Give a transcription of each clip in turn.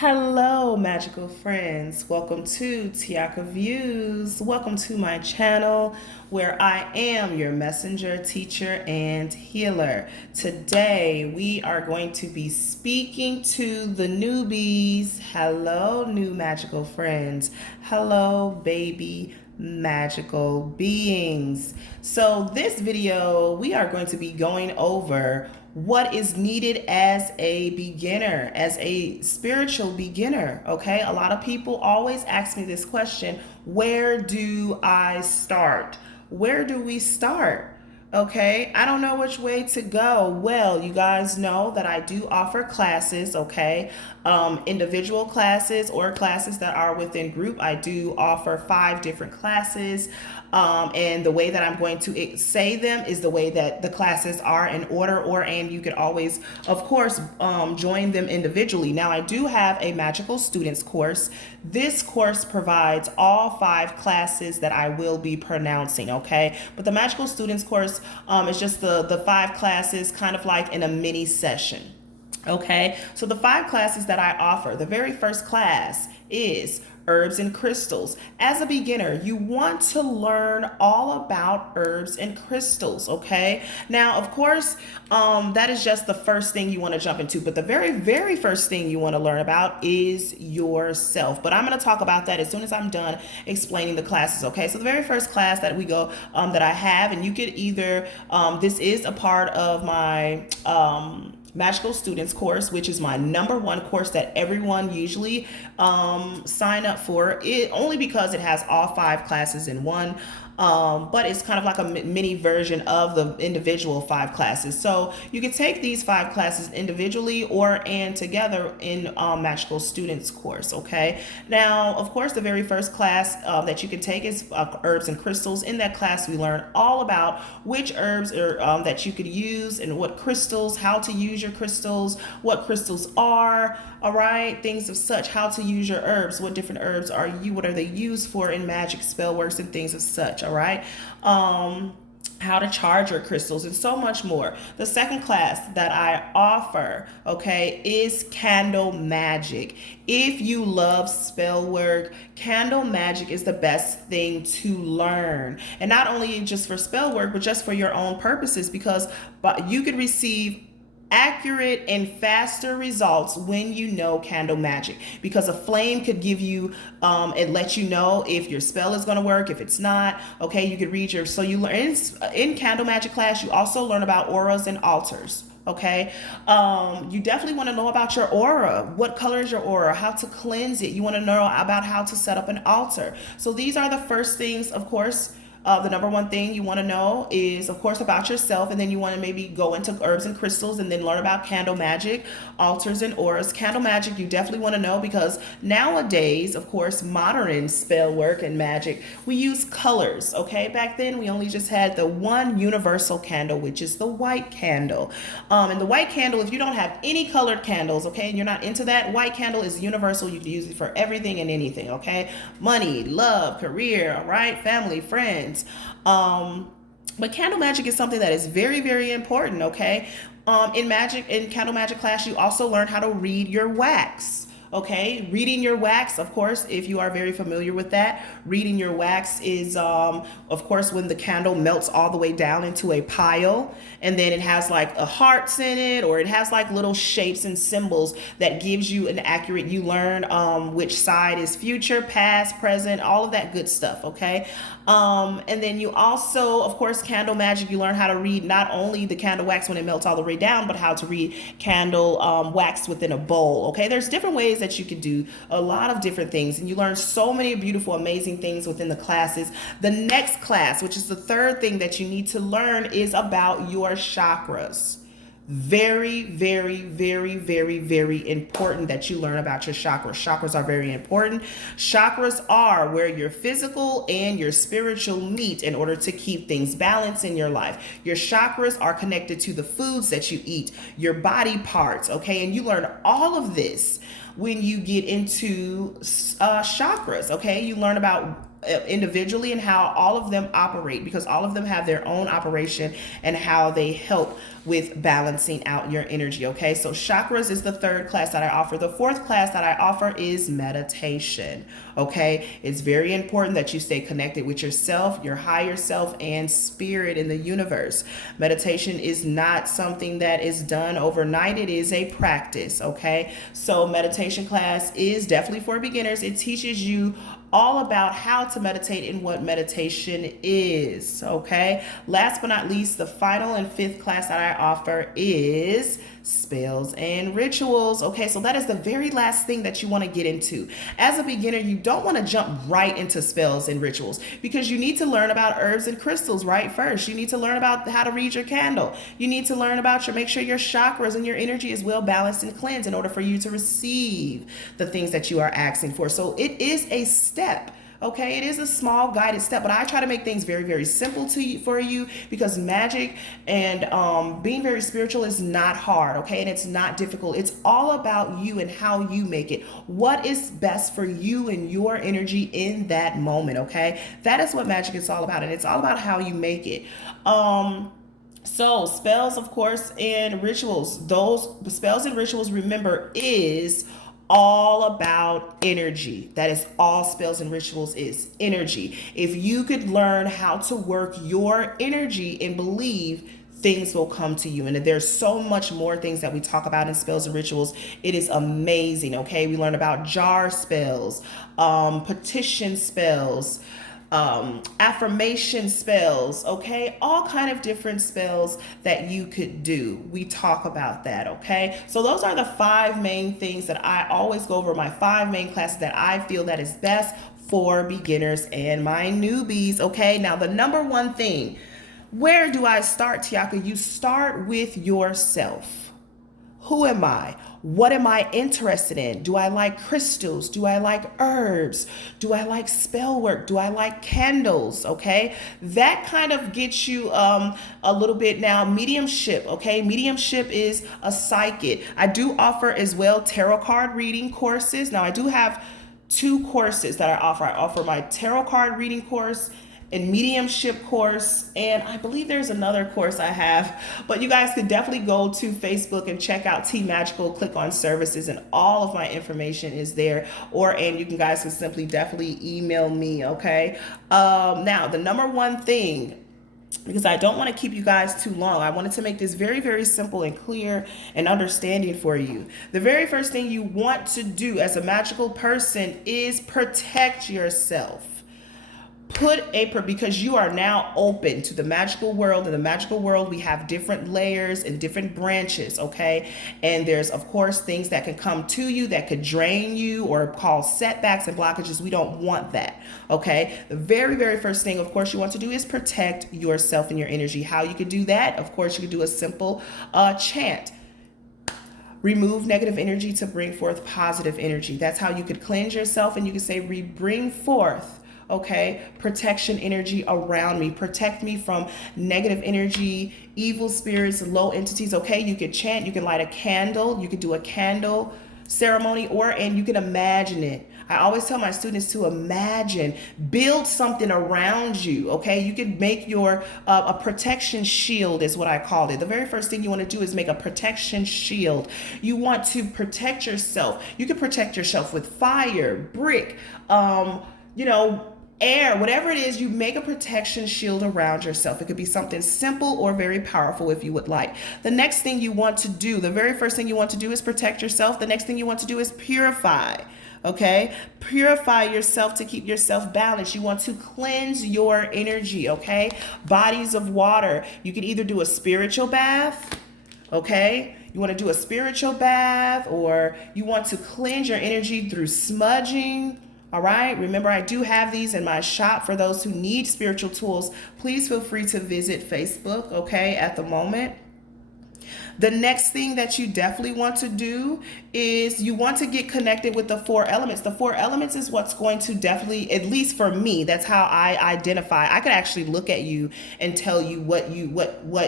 Hello, magical friends. Welcome to Tiaka Views. Welcome to my channel where I am your messenger, teacher, and healer. Today, we are going to be speaking to the newbies. Hello, new magical friends. Hello, baby magical beings. So this video, we are going to be going over what is needed as a beginner, as a spiritual beginner. Okay, a lot of people always ask me this question: where do I start? Where do we start? Okay, I don't know which way to go. Well, you guys know that I do offer classes, okay? Individual classes or classes that are within group. I do offer 5 different classes. And the way that I'm going to say them is the way that the classes are in order, and you could always, of course, join them individually. Now, I do have a magical students course. This course provides all 5 classes that I will be pronouncing, okay? But the magical students course is just the 5 classes, kind of like in a mini session. Okay, so the 5 classes that I offer, the very first class is herbs and crystals. As a beginner, you want to learn all about herbs and crystals, okay? Now, of course, that is just the first thing you want to jump into, but the very first thing you want to learn about is yourself. But I'm going to talk about that as soon as I'm done explaining the classes, okay? So the very first class that we go, that I have, and you could either, this is a part of my, magical students course, which is my #1 course that everyone usually sign up for, it only because it has all 5 classes in one. But it's kind of like a mini version of the individual 5 classes. So you can take these 5 classes individually or and together in magical students course. Okay. Now, of course, the very first class that you can take is herbs and crystals. In that class, we learn all about which herbs are that you could use and what crystals, how to use your crystals, what crystals are. All right, things of such, how to use your herbs, what different herbs are what are they used for in magic, spell works, and things of such. All right, how to charge your crystals, and so much more. The second class that I offer, okay, is candle magic. If you love spell work, candle magic is the best thing to learn, and not only just for spell work, but just for your own purposes, because you could receive accurate and faster results when you know candle magic, because a flame could give you and let you know if your spell is going to work, if it's not. Okay, you could read your, so you learn in candle magic class, you also learn about auras and altars. Okay, you definitely want to know about your aura. What color is your aura? How to cleanse it. You want to know about how to set up an altar. So these are the first things, of course. The #1 thing you want to know is, of course, about yourself, and then you want to maybe go into herbs and crystals and then learn about candle magic, altars, and auras. Candle magic, you definitely want to know, because nowadays, of course, modern spell work and magic, we use colors, okay? Back then, we only just had the one universal candle, which is the white candle. And the white candle, if you don't have any colored candles, okay, and you're not into that, white candle is universal. You can use it for everything and anything, okay? Money, love, career, all right? Family, friends. But candle magic is something that is very important, okay? In candle magic class, you also learn how to read your wax. Okay, reading your wax, of course, if you are very familiar with that, reading your wax is, of course, when the candle melts all the way down into a pile, and then it has like a hearts in it, or it has like little shapes and symbols that gives you an accurate, you learn which side is future, past, present, all of that good stuff, okay? And then you also, of course, candle magic, you learn how to read not only the candle wax when it melts all the way down, but how to read candle wax within a bowl, okay? There's different ways that you can do a lot of different things, and you learn so many beautiful, amazing things within the classes. The next class, which is the third thing that you need to learn, is about your chakras. Very important that you learn about your chakras. Chakras are very important. Chakras are where your physical and your spiritual meet in order to keep things balanced in your life. Your chakras are connected to the foods that you eat, your body parts, okay? And you learn all of this when you get into chakras, okay? You learn about individually and how all of them operate, because all of them have their own operation and how they help with balancing out your energy. Okay, so chakras is the third class that I offer. The fourth class that I offer is meditation. Okay, it's very important that you stay connected with yourself, your higher self, and spirit in the universe. Meditation is not something that is done overnight, it is a practice. Okay, so meditation class is definitely for beginners. It teaches you all about how to meditate and what meditation is. Okay, last but not least, the final and fifth class that I offer is spells and rituals. Okay, so that is the very last thing that you want to get into. As a beginner, you don't want to jump right into spells and rituals, because you need to learn about herbs and crystals right first. You need to learn about how to read your candle. You need to learn about make sure your chakras and your energy is well balanced and cleansed in order for you to receive the things that you are asking for. So it is a step. Okay, it is a small guided step, but I try to make things very, very simple for you, because magic and being very spiritual is not hard. Okay, and it's not difficult. It's all about you and how you make it. What is best for you and your energy in that moment? Okay, that is what magic is all about, and it's all about how you make it. So spells, of course, and rituals. Those spells and rituals, remember, is all about energy. That is all spells and rituals is, energy. If you could learn how to work your energy and believe, things will come to you. And there's so much more things that we talk about in spells and rituals. It is amazing. Okay, we learn about jar spells, petition spells, affirmation spells. Okay, all kind of different spells that you could do. We talk about that. Okay, so those are the 5 main things that I always go over, my 5 main classes that I feel that is best for beginners and my newbies. Okay, now the number one thing, where do I start, Tiaka? You start with yourself. Who am I? What am I interested in? Do I like crystals? Do I like herbs? Do I like spell work? Do I like candles? Okay, that kind of gets you a little bit now mediumship. Okay, mediumship is a psychic. I do offer as well tarot card reading courses. Now I do have 2 courses that I offer. I offer my tarot card reading course and mediumship course, and I believe there's another course I have, but you guys could definitely go to Facebook and check out T Magical, click on services, and all of my information is there. And you guys can simply definitely email me. Okay, now the number one thing, because I don't want to keep you guys too long, I wanted to make this very, very simple and clear and understanding for you. The very first thing you want to do as a magical person is protect yourself. Because you are now open to the magical world. In the magical world, we have different layers and different branches. Okay, and there's of course things that can come to you that could drain you or cause setbacks and blockages. We don't want that. Okay, the very, very first thing, of course, you want to do is protect yourself and your energy. How you could do that? Of course, you could do a simple chant. Remove negative energy to bring forth positive energy. That's how you could cleanse yourself, and you could say, bring forth, okay, protection energy around me. Protect me from negative energy, evil spirits, low entities. Okay, you could chant, you can light a candle, you could do a candle ceremony, and you can imagine it. I always tell my students to imagine, build something around you. Okay, you could make your a protection shield is what I called it. The very first thing you want to do is make a protection shield. You want to protect yourself. You can protect yourself with fire, brick, air, whatever it is. You make a protection shield around yourself. It could be something simple or very powerful if you would like. The next thing you want to do, the very first thing you want to do is protect yourself. The next thing you want to do is purify. Okay, purify yourself to keep yourself balanced. You want to cleanse your energy. Okay, bodies of water. You can either do a spiritual bath. Okay, you want to do a spiritual bath, or you want to cleanse your energy through smudging. All right, remember, I do have these in my shop for those who need spiritual tools. Please feel free to visit Facebook, okay, at the moment. The next thing that you definitely want to do is you want to get connected with the 4 elements. The 4 elements is what's going to definitely, at least for me, that's how I identify. I could actually look at you and tell you what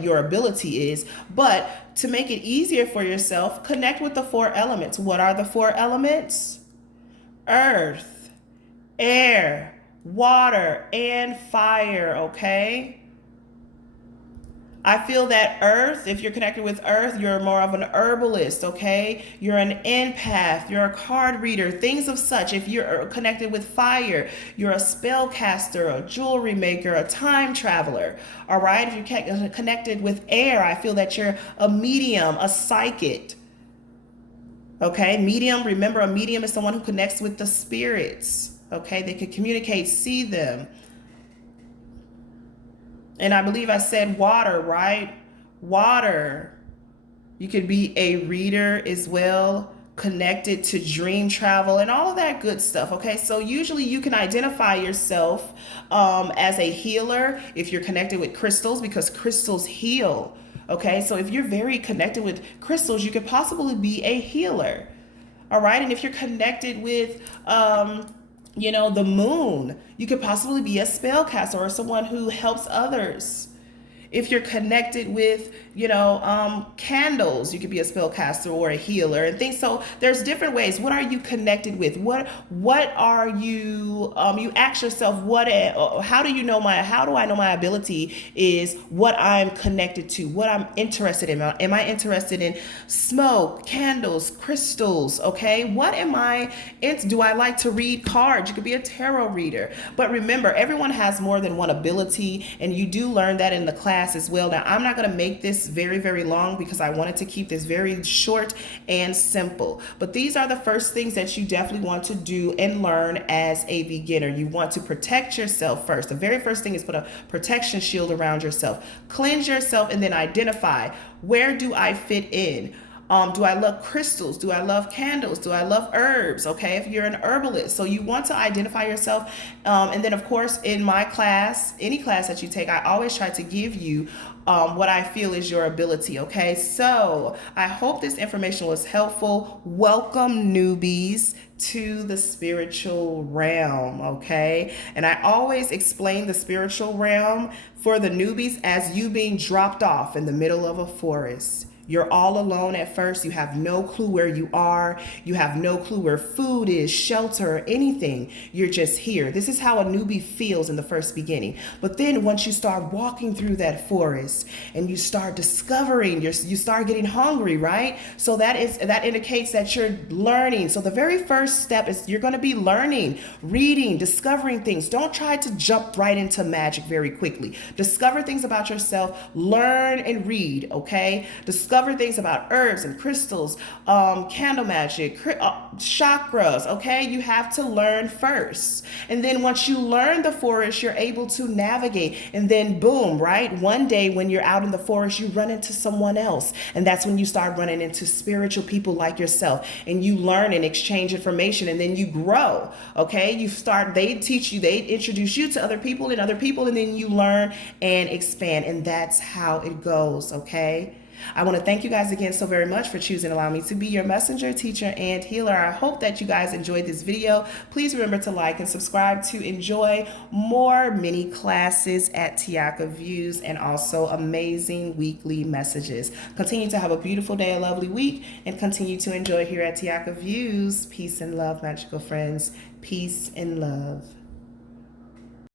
your ability is. But to make it easier for yourself, connect with the 4 elements. What are the 4 elements? Earth, air, water, and fire, okay? I feel that earth, if you're connected with earth, you're more of an herbalist, okay? You're an empath, you're a card reader, things of such. If you're connected with fire, you're a spellcaster, a jewelry maker, a time traveler, all right? If you're connected with air, I feel that you're a medium, a psychic, okay? Medium, remember, a medium is someone who connects with the spirits, okay? They can communicate, see them. And I believe I said water, right? Water. You could be a reader as well, connected to dream travel and all of that good stuff. Okay, so usually you can identify yourself as a healer if you're connected with crystals, because crystals heal. Okay, so if you're very connected with crystals, you could possibly be a healer. All right, and if you're connected with the moon, you could possibly be a spellcaster or someone who helps others. If you're connected with, candles, you could be a spellcaster or a healer and things. So there's different ways. What are you connected with? What are you? You ask yourself, how do I know my ability is what I'm connected to, what I'm interested in. Am I interested in smoke, candles, crystals? Okay, what am I? Do I like to read cards? You could be a tarot reader. But remember, everyone has more than one ability, and you do learn that in the class as well. Now, I'm not going to make this very, very long because I wanted to keep this very short and simple. But these are the first things that you definitely want to do and learn as a beginner. You want to protect yourself first. The very first thing is put a protection shield around yourself. Cleanse yourself and then identify, where do I fit in? Do I love crystals? Do I love candles? Do I love herbs? Okay, if you're an herbalist. So you want to identify yourself. And then, of course, in my class, any class that you take, I always try to give you what I feel is your ability. Okay, so I hope this information was helpful. Welcome, newbies, to the spiritual realm. Okay, and I always explain the spiritual realm for the newbies as you being dropped off in the middle of a forest. You're all alone at first. You have no clue where you are. You have no clue where food is, shelter, or anything. You're just here. This is how a newbie feels in the first beginning. But then once you start walking through that forest and you start discovering, you start getting hungry, right? So that indicates that you're learning. So the very first step is you're going to be learning, reading, discovering things. Don't try to jump right into magic very quickly. Discover things about yourself. Learn and read, okay? Discover things about herbs and crystals, candle magic, chakras, okay? You have to learn first. And then once you learn the forest, you're able to navigate. And then boom, right? One day when you're out in the forest, you run into someone else. And that's when you start running into spiritual people like yourself. And you learn and exchange information. And then you grow, okay? They teach you, they introduce you to other people, and then you learn and expand. And that's how it goes, okay? I want to thank you guys again so very much for choosing to allow me to be your messenger, teacher, and healer. I hope that you guys enjoyed this video. Please remember to like and subscribe to enjoy more mini classes at Tiaka Views and also amazing weekly messages. Continue to have a beautiful day, a lovely week, and continue to enjoy here at Tiaka Views. Peace and love, magical friends. Peace and love.